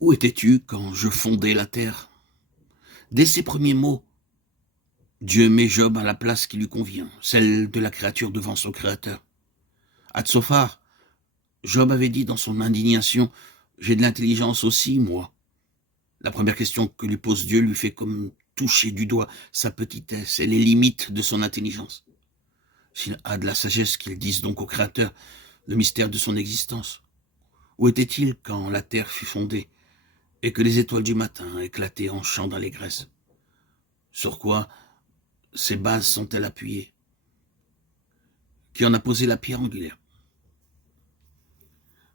Où étais-tu quand je fondais la terre? Dès ses premiers mots, Dieu met Job à la place qui lui convient, celle de la créature devant son créateur. À Tsophar, Job avait dit dans son indignation, « J'ai de l'intelligence aussi, moi. » La première question que lui pose Dieu lui fait comme toucher du doigt sa petitesse et les limites de son intelligence. S'il a de la sagesse, qu'il dise donc au Créateur le mystère de son existence. Où était-il quand la terre fut fondée et que les étoiles du matin éclataient en chant d'allégresse? Sur quoi ces bases sont-elles appuyées? Qui en a posé la pierre angulaire?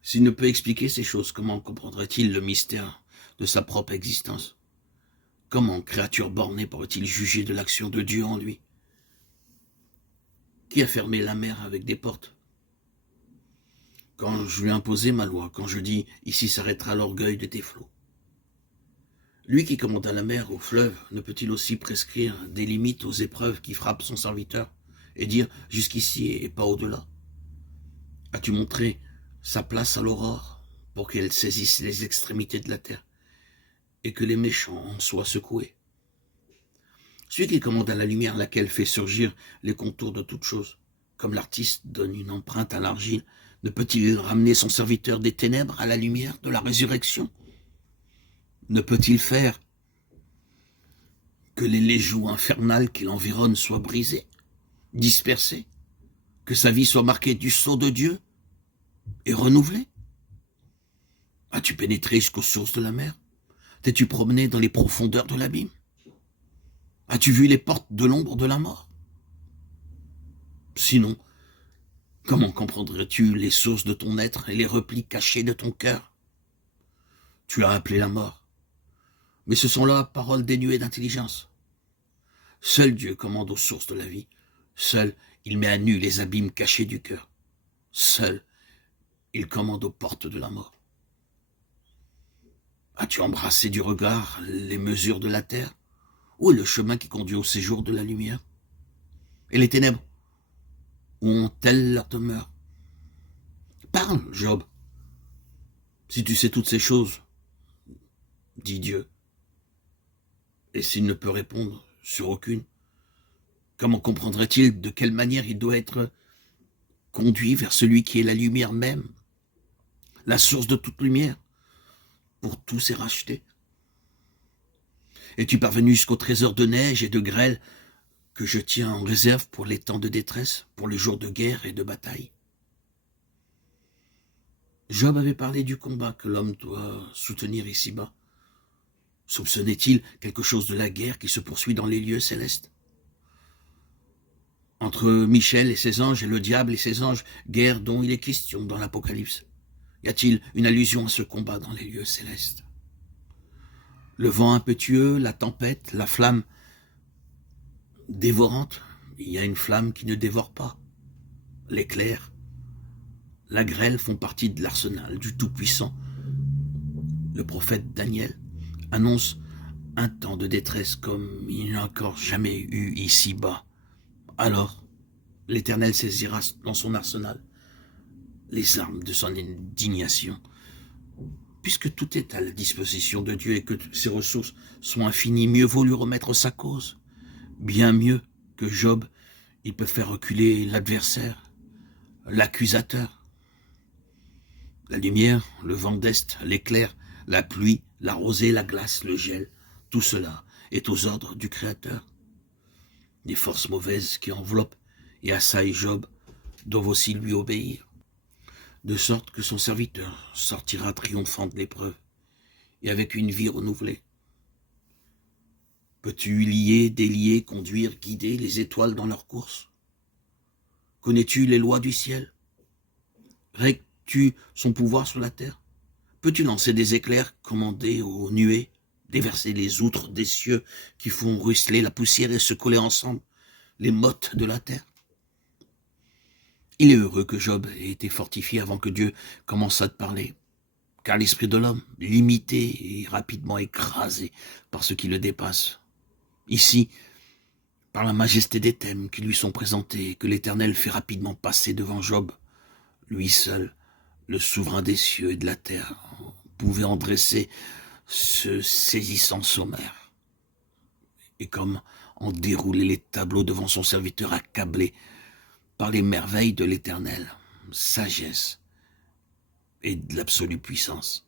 S'il ne peut expliquer ces choses, comment comprendrait-il le mystère de sa propre existence? Comment, créature bornée, pourrait-il juger de l'action de Dieu en lui? Qui a fermé la mer avec des portes? Quand je lui ai imposé ma loi, quand je dis « ici s'arrêtera l'orgueil de tes flots ». Lui qui commanda la mer au fleuve, ne peut-il aussi prescrire des limites aux épreuves qui frappent son serviteur et dire « jusqu'ici et pas au-delà » ? As-tu montré sa place à l'aurore pour qu'elle saisisse les extrémités de la terre et que les méchants en soient secoués? Celui qui commande à la lumière laquelle fait surgir les contours de toutes choses, comme l'artiste donne une empreinte à l'argile, ne peut-il ramener son serviteur des ténèbres à la lumière de la résurrection? Ne peut-il faire que les légions infernales qui l'environnent soient brisées, dispersées, que sa vie soit marquée du sceau de Dieu et renouvelée? As-tu pénétré jusqu'aux sources de la mer? T'es-tu promené dans les profondeurs de l'abîme? As-tu vu les portes de l'ombre de la mort? Sinon, comment comprendrais-tu les sources de ton être et les replis cachés de ton cœur? Tu as appelé la mort, mais ce sont là paroles dénuées d'intelligence. Seul Dieu commande aux sources de la vie. Seul, il met à nu les abîmes cachés du cœur. Seul, il commande aux portes de la mort. As-tu embrassé du regard les mesures de la terre? Où est le chemin qui conduit au séjour de la lumière? Et les ténèbres, où ont-elles leur demeure? Parle, Job. Si tu sais toutes ces choses, dit Dieu. Et s'il ne peut répondre sur aucune, comment comprendrait-il de quelle manière il doit être conduit vers celui qui est la lumière même, la source de toute lumière, pour tous et racheter? Es-tu parvenu jusqu'au trésor de neige et de grêle que je tiens en réserve pour les temps de détresse, pour les jours de guerre et de bataille? Job avait parlé du combat que l'homme doit soutenir ici-bas. Soupçonnait-il quelque chose de la guerre qui se poursuit dans les lieux célestes? Entre Michel et ses anges et le diable et ses anges, guerre dont il est question dans l'Apocalypse. Y a-t-il une allusion à ce combat dans les lieux célestes? Le vent impétueux, la tempête, la flamme dévorante, il y a une flamme qui ne dévore pas. L'éclair, la grêle font partie de l'arsenal du Tout-Puissant. Le prophète Daniel annonce un temps de détresse comme il n'y a encore jamais eu ici-bas. Alors, l'Éternel saisira dans son arsenal les armes de son indignation. Puisque tout est à la disposition de Dieu et que ses ressources sont infinies, mieux vaut lui remettre sa cause. Bien mieux que Job, il peut faire reculer l'adversaire, l'accusateur. La lumière, le vent d'est, l'éclair, la pluie, la rosée, la glace, le gel, tout cela est aux ordres du Créateur. Les forces mauvaises qui enveloppent et assaillent Job doivent aussi lui obéir, de sorte que son serviteur sortira triomphant de l'épreuve et avec une vie renouvelée. Peux-tu lier, délier, conduire, guider les étoiles dans leur course? Connais-tu les lois du ciel? Règnes-tu son pouvoir sur la terre? Peux-tu lancer des éclairs, commander aux nuées, déverser les outres des cieux qui font ruisseler la poussière et se coller ensemble les mottes de la terre? Il est heureux que Job ait été fortifié avant que Dieu commence à te parler, car l'esprit de l'homme, limité et rapidement écrasé par ce qui le dépasse. Ici, par la majesté des thèmes qui lui sont présentés, que l'Éternel fait rapidement passer devant Job, lui seul, le souverain des cieux et de la terre, pouvait en dresser ce saisissant sommaire, et comme en dérouler les tableaux devant son serviteur accablé par les merveilles de l'éternelle sagesse et de l'absolue puissance.